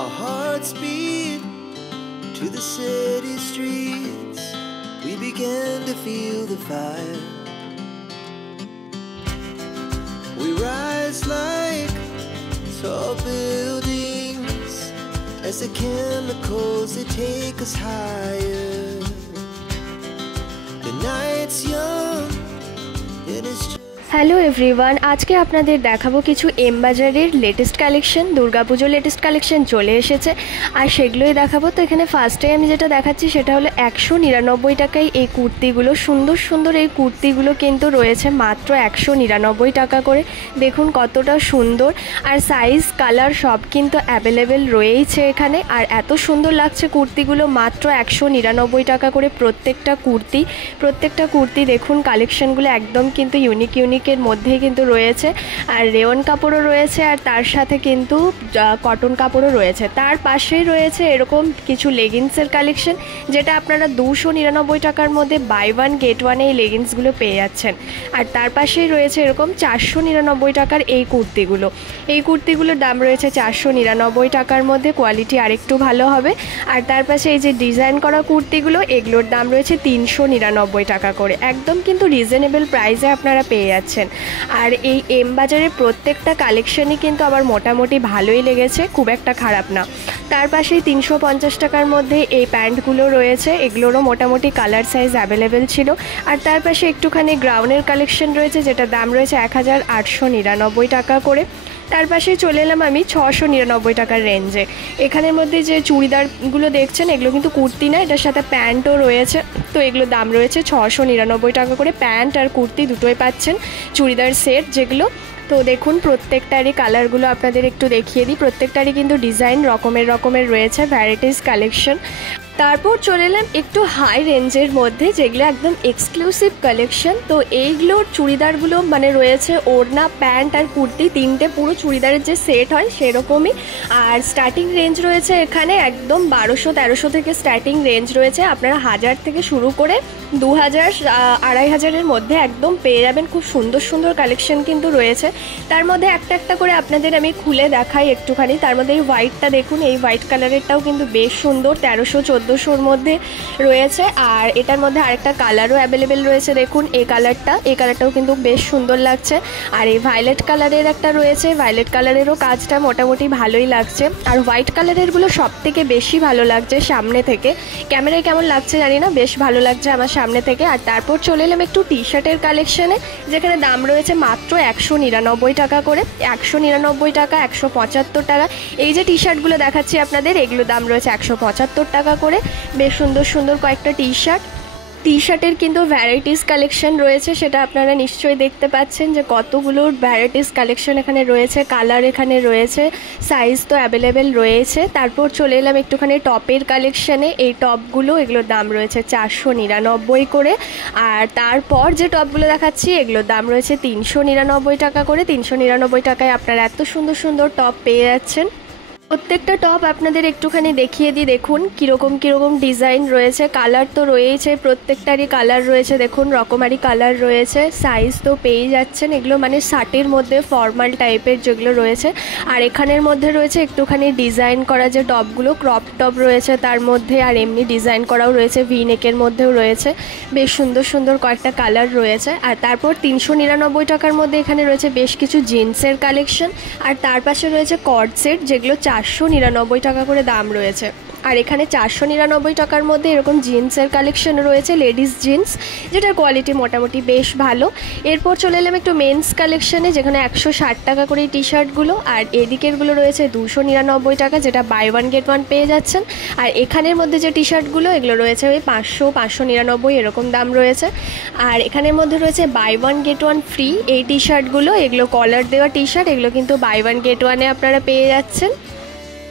Our hearts beat to the city streets. We began to feel the fire. We rise like tall buildings as the chemicals they take us higher. The night's young and it's hello everyone, আজকে আপনাদের দেখাবো কিছু M বাজারের latest collection. দুর্গাপুজোর latest collection চলে এসেছে আর সেগুলোই দেখাবো। তো এখানে ফার্স্টে আমি যেটা দেখাচ্ছি সেটা হলো 199 টাকায় এই কুর্তিগুলো। সুন্দর সুন্দর এই কুর্তিগুলো কিন্তু রয়েছে মাত্র 199 টাকা করে। দেখুন কতটা সুন্দর, আর সাইজ কালার সব কিন্তু অ্যাভেলেবেল রয়েইছে এখানে। আর এত সুন্দর লাগছে কুর্তিগুলো, মাত্র 199 টাকা করে প্রত্যেকটা কুর্তি। দেখুন কালেকশনগুলো একদম কিন্তু ইউনিক এর মধ্যেই কিন্তু রয়েছে, আর রেওন কাপড়ও রয়েছে, আর তার সাথে কিন্তু কটন কাপড়ও রয়েছে। তার পাশেই রয়েছে এরকম কিছু লেগিংসের কালেকশন, যেটা আপনারা 299 টাকার মধ্যে বাই ওয়ান গেট ওয়ানে এই লেগিংসগুলো পেয়ে যাচ্ছেন। আর তার পাশেই রয়েছে এরকম 499 টাকার এই কুর্তিগুলোর দাম রয়েছে 499 টাকার মধ্যে, কোয়ালিটি আরেকটু ভালো হবে। আর তার পাশে এই যে ডিজাইন করা কুর্তিগুলো, এগুলোর দাম রয়েছে 399 টাকা করে। একদম কিন্তু রিজনেবল প্রাইসে আপনারা পেয়ে যাচ্ছেন। আর এই এম বাজারের প্রত্যেকটা কালেকশনই কিন্তু আবার মোটামুটি ভালোই লেগেছে, খুব একটা খারাপ না। তার পাশেই 350 টাকার মধ্যে এই প্যান্টগুলো রয়েছে, এগুলোরও মোটামুটি কালার সাইজ অ্যাভেলেবেল ছিল। আর তার পাশে একটুখানি গ্রাউন্ডের কালেকশন রয়েছে, যেটা দাম রয়েছে 1899 টাকা করে। তার পাশে চলে এলাম আমি 699 টাকার রেঞ্জে। এখানের মধ্যে যে চুড়িদারগুলো দেখছেন এগুলো কিন্তু কুর্তি না, এটার সাথে প্যান্টও রয়েছে। তো এগুলো দাম রয়েছে 699 টাকা করে। প্যান্ট আর কুর্তি দুটোই পাচ্ছেন, চুড়িদার সেট যেগুলো। তো দেখুন প্রত্যেকটারই কালারগুলো আপনাদের একটু দেখিয়ে দিই। প্রত্যেকটারই কিন্তু ডিজাইন রকমের রয়েছে, ভ্যারাইটিস কালেকশন। তারপর চলে এলাম একটু হাই রেঞ্জের মধ্যে, যেগুলো একদম এক্সক্লুসিভ কালেকশন। তো এইগুলোর চুড়িদারগুলো মানে রয়েছে ওড়না, প্যান্ট আর কুর্তি তিনটে, পুরো চুড়িদারের যে সেট হয় সেরকমই। আর স্টার্টিং রেঞ্জ রয়েছে এখানে একদম 1200-1300 থেকে স্টার্টিং রেঞ্জ রয়েছে। আপনারা 1000 থেকে শুরু করে 2000, 2500-এর মধ্যে একদম পেয়ে যাবেন। খুব সুন্দর সুন্দর কালেকশন কিন্তু রয়েছে। তার মধ্যে একটা একটা করে আপনাদের আমি খুলে দেখাই একটুখানি। তার মধ্যে এই হোয়াইটটা দেখুন, এই হোয়াইট কালারেরটাও কিন্তু বেশ সুন্দর, 1300-1400-র মধ্যে রয়েছে। আর এটার মধ্যে আরেকটা কালারও অ্যাভেলেবেল রয়েছে, দেখুন এই কালারটাও কিন্তু বেশ সুন্দর লাগছে। আর এই ভায়োলেট কালারের একটা রয়েছে, ভায়োলেট কালারেরও কাজটা মোটামুটি ভালোই লাগছে। আর হোয়াইট কালারেরগুলো সব থেকে বেশি ভালো লাগছে সামনে থেকে, ক্যামেরায় কেমন লাগছে জানি না, বেশ ভালো লাগছে আমার সামনে থেকে। আর তারপর চলে এলাম একটু টি শার্টের কালেকশানে, যেখানে দাম রয়েছে মাত্র 199 টাকা করে। 199 টাকা, 175 টাকা। এই যে টি শার্টগুলো দেখাচ্ছি আপনাদের, এগুলো দাম রয়েছে 175 টাকা করে। বেশ সুন্দর সুন্দর কয়েকটা টি শার্টের কিন্তু ভ্যারাইটিস কালেকশন রয়েছে, সেটা আপনারা নিশ্চয়ই দেখতে পাচ্ছেন যে কতগুলো ভ্যারাইটিস কালেকশন এখানে রয়েছে, কালার এখানে রয়েছে, সাইজ তো অ্যাভেলেবেল রয়েছে। তারপর চলে এলাম একটুখানি টপের কালেকশানে। এই টপগুলো, এগুলোর দাম রয়েছে 499 করে। আর তারপর যে টপগুলো দেখাচ্ছি এগুলোর দাম রয়েছে 399 টাকা করে। 399 টাকায় আপনারা এত সুন্দর সুন্দর টপ পেয়ে যাচ্ছেন। প্রত্যেকটা টপ আপনাদের একটুখানি দেখিয়ে দিই। দেখুন কীরকম ডিজাইন রয়েছে, কালার তো রয়েছে, প্রত্যেকটারই কালার রয়েছে। দেখুন রকমারি কালার রয়েছে, সাইজ তো পেয়ে যাচ্ছেন। এগুলো মানে শার্টের মধ্যে ফর্মাল টাইপের যেগুলো রয়েছে। আর এখানের মধ্যে রয়েছে একটুখানি ডিজাইন করা যে টপগুলো, ক্রপ টপ রয়েছে তার মধ্যে, আর এমনি ডিজাইন করাও রয়েছে, ভি নেকের মধ্যেও রয়েছে। বেশ সুন্দর সুন্দর কয়েকটা কালার রয়েছে। আর তারপর 399 টাকার মধ্যে এখানে রয়েছে বেশ কিছু জিন্সের কালেকশন। আর তার পাশে রয়েছে কর্ড সেট, যেগুলো 499 টাকা করে দাম রয়েছে। আর এখানে 499 টাকার মধ্যে এরকম জিন্সের কালেকশন রয়েছে, লেডিস জিন্স, যেটার কোয়ালিটি মোটামুটি বেশ ভালো। এরপর চলে এলাম একটু মেন্স কালেকশনে, যেখানে 160 টাকা করে এই টি শার্টগুলো। আর এদিকেরগুলো রয়েছে 299 টাকা, যেটা বাই ওয়ান গেট ওয়ান পেয়ে যাচ্ছেন। আর এখানের মধ্যে যে টি শার্টগুলো, এগুলো রয়েছে ওই 500-599 এরকম দাম রয়েছে। আর এখানের মধ্যে রয়েছে buy one get one free এই টি শার্টগুলো, এগুলো কলার দেওয়া টি শার্ট, এগুলো কিন্তু বাই ওয়ান গেট ওয়ানে আপনারা পেয়ে যাচ্ছেন।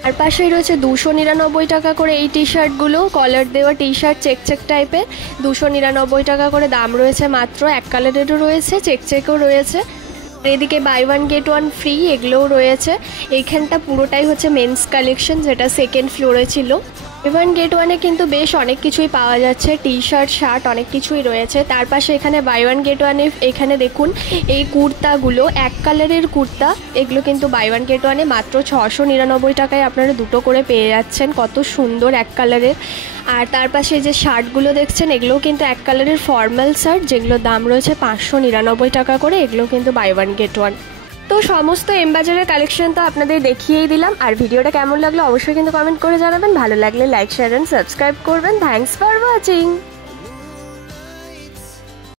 আর পাশেই রয়েছে 299 টাকা করে এই টি শার্টগুলো, কলার দেওয়া টি শার্ট, চেক টাইপের, 299 টাকা করে দাম রয়েছে মাত্র। এক কালারেরও রয়েছে, চেকও রয়েছে। এদিকে buy one get one free এগুলোও রয়েছে। এইখানটা পুরোটাই হচ্ছে মেন্স কালেকশন, যেটা সেকেন্ড ফ্লোরে ছিল। এভান গেট ওয়ানে কিন্তু বেশ অনেক কিছুই পাওয়া যাচ্ছে, টি শার্ট, শার্ট অনেক কিছুই রয়েছে। তার পাশে এখানে বাই ওয়ান গেট ওয়ানে এখানে দেখুন এই কুর্তাগুলো, এক কালারের কুর্তা, এগুলো কিন্তু বাই ওয়ান গেট ওয়ানে মাত্র 699 টাকায় আপনারা দুটো করে পেয়ে যাচ্ছেন। কত সুন্দর এক কালারের। আর তার পাশে যে শার্টগুলো দেখছেন এগুলোও কিন্তু এক কালারের ফর্মাল শার্ট, যেগুলোর দাম রয়েছে 599 টাকা করে, এগুলো কিন্তু বাই ওয়ান গেট ওয়ান। তো সমস্ত এম বাজারের কালেকশন তো আপনাদের দেখিয়েই দিলাম। আর ভিডিওটা কেমন লাগলো অবশ্যই কিন্তু কমেন্ট করে জানাবেন। ভালো লাগলে লাইক, শেয়ার অ্যান্ড সাবস্ক্রাইব করবেন। Thanks for watching.